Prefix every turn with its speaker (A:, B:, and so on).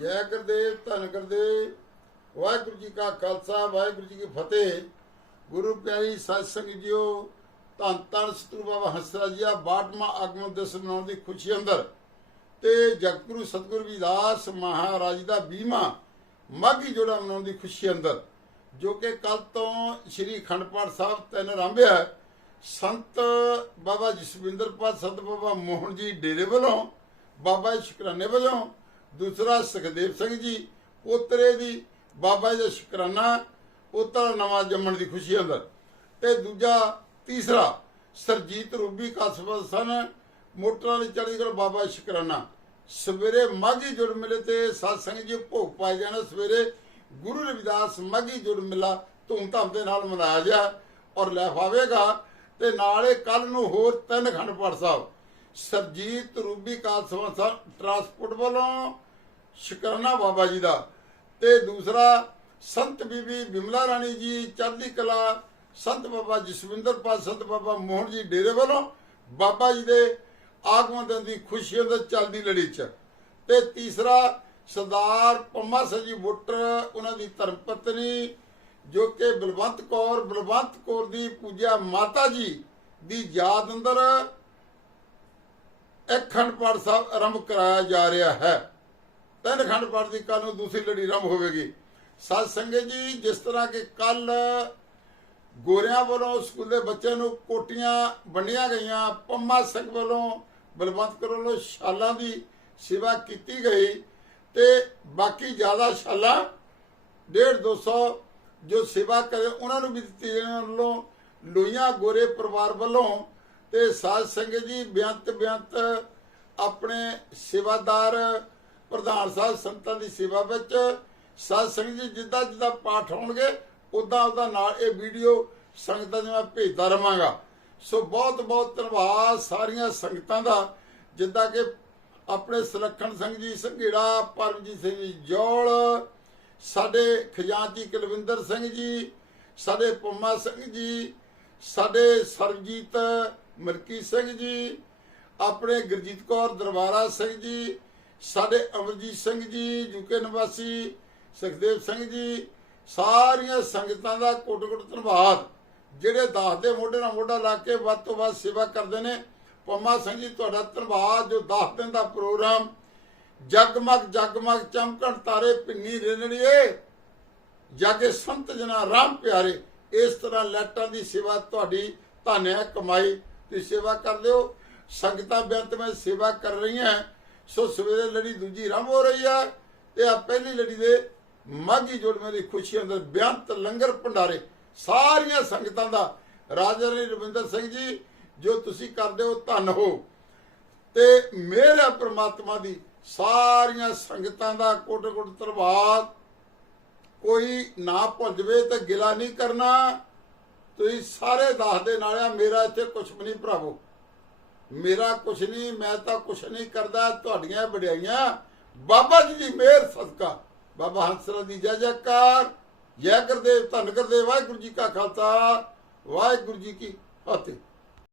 A: ਜੈ ਗੁਰਦੇਵ, ਧੰਨ ਗੁਰਦੇਵ। ਵਾਹਿਗੁਰੂ ਜੀ ਕਾ ਖਾਲਸਾ, ਵਾਹਿਗੁਰੂ ਜੀ ਕੀ ਫਤਿਹ। ਗੁਰੂ ਪਿਆਰੀ ਸਾਧ ਜੀਓ, ਧੰਨ ਧੰਨ ਸਤਿਗੁਰੂ ਬਾਬਾ ਹੰਸਰਾਜ ਜੀ ਦਾ ਬਾਟਮਾ ਆਗਮਨ ਦਿਵਸ ਮਨਾਉਣ ਦੀ ਖੁਸ਼ੀ ਅੰਦਰ। ਤੇ ਜਗਤਗੁਰੂ ਸਤਿਗੁਰੂ ਵਿਦਾਸ ਮਹਾਰਾਜ ਦਾ ਬੀਮਾ ਮਾਘੀ ਜੋੜਾ ਮਨਾਉਣ ਦੀ ਖੁਸ਼ੀ ਅੰਦਰ। ਜੋ ਕਿ ਕੱਲ ਤੋਂ ਸ੍ਰੀ ਖੰਡਪਾਠ ਸਾਹਿਬ ਤਿੰਨ ਆਰੰਭਿਆ ਸੰਤ ਬਾਬਾ ਜਸਵਿੰਦਰ ਪਾਲ, ਸੰਤ ਬਾਬਾ ਮੋਹਨ ਜੀ ਡੇਰੇ ਵੱਲੋਂ, ਬਾਬਾ ਜੀ ਸ਼ੁਕਰਾਨੇ ਵੱਲੋਂ ਦੂਸਰਾ ਸੁਖਦੇਵ ਸਿੰਘ ਜੀ, ਪੋਤਰੇ ਦੀ ਬਾਬਾ ਜੀ ਦਾ ਸ਼ੁਕਰਾਨਾ ਪੋਤਰਾ ਨਵਾਂ ਜੰਮਣ ਦੀ ਖੁਸ਼ੀ ਅੰਦਰ। ਤੇ ਦੂਜਾ, ਤੀਸਰਾ, ਸਰਜੀਤ ਰੂਬੀ ਕਸਬਾ ਸਨ, ਮੋਟਰਾਂ ਦੀ ਚੜ੍ਹਦੀਗੜ੍ਹ ਬਾਬਾ ਸ਼ੁਕਰਾਨਾ। ਸਵੇਰੇ ਮਾਘੀ ਜੁੜ ਮਿਲੇ ਤੇ ਸਾਧ ਸੰਗਤ ਜੀ ਭੋਗ ਪਾਏ ਜਾਣਾ ਸਵੇਰੇ ਗੁਰੂ ਰਵਿਦਾਸ ਮਾਘੀ ਜੁੜ ਮਿਲਾ ਧੂਮਧਾਮ ਦੇ ਨਾਲ ਮਨਾਇਆ ਗਿਆ ਔਰ ਲੈ ਪਾਵੇਗਾ ਤੇ ਨਾਲੇ ਕੱਲ ਨੂੰ ਹੋਰ ਤਿੰਨ ਖੰਡ ਪਾਠ ਸਾਹਿਬ ਸਰਜੀਤ ਰੂਬੀ ਕਾਲਸਵਾ ਸਾਹਿਬ ਟਰਾਂਸਪੋਰਟ ਵੱਲੋਂ ਸ਼ੁਕਰਾਨਾ ਬਾਬਾ ਜੀ ਦਾ। ਤੇ ਦੂਸਰਾ ਸੰਤ ਬੀਬੀ ਬਿਮਲਾ ਰਾਣੀ ਜੀ, ਚੜ੍ਹਦੀ ਕਲਾ ਸੰਤ ਬਾਬਾ ਜਸਵਿੰਦਰ ਪਾਲ, ਸੰਤ ਬਾਬਾ ਮੋਹਨ ਜੀ ਡੇਰੇ ਵੱਲੋਂ ਬਾਬਾ ਜੀ ਦੇ ਆਗਮਨ ਦੀ ਖੁਸ਼ੀ ਅੰਦਰ ਚੱਲਦੀ ਲੜੀ ਚ। ਤੇ ਤੀਸਰਾ ਸਰਦਾਰ ਪੰਮਾ ਸਿੰਘ ਜੀ ਵੋਟਰ, ਉਹਨਾਂ ਦੀ ਧਰਮ ਪਤਨੀ ਜੋ ਕਿ ਬਲਵੰਤ ਕੌਰ ਬਲਵੰਤ ਕੌਰ ਦੀ ਪੂਜਾ ਮਾਤਾ ਜੀ ਦੀ ਯਾਦ ਅੰਦਰ ਇੱਕ ਖੰਡ ਪਾਠ ਸਾਹਿਬ ਆਰੰਭ ਕਰਾਇਆ ਜਾ ਰਿਹਾ ਹੈ। ਤਿੰਨ ਖੰਡ ਪਾਠ ਦੀ ਕੱਲ ਨੂੰ ਦੂਸਰੀ ਲੜੀ ਆਰੰਭ ਹੋਵੇਗੀ। ਸਾਧ ਸੰਗਤ ਜੀ, ਜਿਸ ਤਰ੍ਹਾਂ ਕਿ ਕੱਲ ਗੋਰਿਆਂ ਵੱਲੋਂ ਸਕੂਲ ਦੇ ਬੱਚਿਆਂ ਨੂੰ ਕੋਟੀਆਂ ਵੰਡੀਆਂ ਗਈਆਂ, ਪੰਮਾ ਸਿੰਘ ਵੱਲੋਂ ਬਲਵੰਤ ਕੌਰ ਵੱਲੋਂ ਸ਼ਾਲਾਂ ਦੀ ਸੇਵਾ ਕੀਤੀ ਗਈ ਤੇ ਬਾਕੀ ਜ਼ਿਆਦਾ ਸ਼ਾਲਾਂ 1.5 200 ਜੋ ਸੇਵਾ ਕਰੇ, ਉਹਨਾਂ ਨੂੰ ਵੀ ਦਿੱਤੀ ਜਾਣ ਵੱਲੋਂ ਲੋਈਆਂ ਗੋਰੇ ਪਰਿਵਾਰ ਵੱਲੋਂ ਤੇ ਸਾਧ ਸੰਗਤ ਜੀ ਬੇਅੰਤ ਬੇਅੰਤ ਆਪਣੇ ਸੇਵਾਦਾਰ ਪ੍ਰਧਾਨ ਸਾਹਿਬ ਸੰਤਾਂ ਦੀ ਸੇਵਾ ਵਿੱਚ ਸਾਧ ਸੰਗਤ ਜੀ ਜਿੱਦਾਂ ਜਿੱਦਾਂ ਪਾਠ ਹੋਣਗੇ ਉਦਾਂ ਉਦਾਂ ਨਾਲ ਇਹ ਵੀਡੀਓ ਸੰਗਤਾਂ ਨੂੰ ਮੈਂ ਭੇਜਦਾ ਰਵਾਂਗਾ। ਸੋ ਬਹੁਤ ਬਹੁਤ ਧੰਨਵਾਦ ਸਾਰੀਆਂ ਸੰਗਤਾਂ ਦਾ, ਜਿੱਦਾਂ ਕਿ ਆਪਣੇ ਸੁਲੱਖਣ ਸਿੰਘ ਜੀ, ਸੰਘੇੜਾ, ਪਰਮਜੀਤ ਸਿੰਘ ਜੀ, ਜੋਲ, ਸਾਡੇ ਖਜ਼ਾਨਚੀ ਕੁਲਵਿੰਦਰ ਸਿੰਘ ਜੀ, ਸਾਡੇ ਪੰਮਾ ਸਿੰਘ ਜੀ, ਸਾਡੇ ਸਰਜੀਤ ਮਲਕੀ ਸਿੰਘ ਜੀ, ਆਪਣੇ ਗੁਰਜੀਤ ਕੌਰ ਦਰਬਾਰਾ ਸਿੰਘ ਜੀ, ਸਾਡੇ ਅਮਰਜੀਤ ਸਿੰਘ ਜੀ ਯੂਕੇ ਨਿਵਾਸੀ ਸੁਖਦੇਵ ਸਿੰਘ ਜੀ, ਸਾਰੀਆਂ ਸੰਗਤਾਂ ਦਾ ਕੋਟ ਕੋਟ ਧੰਨਵਾਦ, ਜਿਹੜੇ ਦਾਸ ਦੇ ਮੋਢੇ ਨਾਲ ਮੋਢਾ ਲਾ ਕੇ ਵੱਧ ਤੋਂ ਵੱਧ ਸੇਵਾ ਕਰਦੇ ਨੇ। ਪੰਮਾ ਸਿੰਘ ਜੀ, ਤੁਹਾਡਾ ਧੰਨਵਾਦ, ਜੋ 10 ਦਿਨ ਦਾ ਪ੍ਰੋਗਰਾਮ, ਜਗਮਗ ਜਗਮਗ, ਚਮਕਣ ਤਾਰੇ ਪਿੰਨੀ ਰੇਨੜੀਏ, ਜਾਗੇ ਸੰਤ ਜਨਾ ਰਾਮ ਪਿਆਰੇ, ਇਸ ਤਰ੍ਹਾਂ ਲੈਟਾਂ ਦੀ ਸੇਵਾ ਤੁਹਾਡੀ ਧੰਨਿਆ ਕਮਾਈ ਤੁਸੀਂ ਸੇਵਾ ਕਰ ਲਿਓ। ਸੰਗਤਾਂ ਬੇਅੰਤ ਮੈਂ ਸੇਵਾ ਕਰ ਰਹੀਆਂ ਸੋ ਸਵੇਰੇ ਲੜੀ ਦੂਜੀ ਆਰੰਭ ਹੋ ਰਹੀ ਆ ਤੇ ਆ ਪਹਿਲੀ ਲੜੀ ਦੇ ਮਾਘੀ ਜੋੜਵੇਂ ਦੀ ਖੁਸ਼ੀ ਅੰਦਰ ਬੇਅੰਤ ਲੰਗਰ ਭੰਡਾਰੇ। ਸਾਰੀਆਂ ਸੰਗਤਾਂ ਦਾ। ਰਾਜਾ ਰਾਣੀ ਰਵਿੰਦਰ ਸਿੰਘ ਜੀ, ਜੋ ਤੁਸੀਂ ਕਰਦੇ ਹੋ, ਧੰਨ ਹੋ। ਤੇ ਮੇਰਾ ਪ੍ਰਮਾਤਮਾ ਦੀ ਸਾਰੀਆਂ ਸੰਗਤਾਂ ਦਾ ਕੋਟ ਕੋਟ ਧੰਨਵਾਦ। ਕੋਈ ਨਾ ਭੁੱਲ ਜਵੇ ਤੇ ਗਿਲਾ ਨਹੀਂ ਕਰਨਾ। ਤੁਸੀਂ ਸਾਰੇ ਦੱਸਦੇ ਨਾਲ ਆ ਮੇਰਾ ਇੱਥੇ ਕੁਝ ਵੀ ਨਹੀਂ ਭਰਾਵੋ। ਮੇਰਾ ਕੁਝ ਨਹੀਂ, ਮੈਂ ਤਾਂ ਕੁਝ ਨਹੀਂ ਕਰਦਾ, ਤੁਹਾਡੀਆਂ ਵਡਿਆਈਆਂ। ਬਾਬਾ ਜੀ ਦੀ ਮਿਹਰ, ਸਦਕਾ। ਬਾਬਾ ਹੰਸਰਾ ਦੀ ਜੈ ਜੈਕਾਰ। ਜੈ ਗੁਰਦੇਵ, ਧੰਨ ਗੁਰਦੇਵ, ਵਾਹਿਗੁਰੂ ਜੀ ਕਾ ਖਾਲਸਾ, ਵਾਹਿਗੁਰੂ ਜੀ ਕੀ ਫਤਿਹ।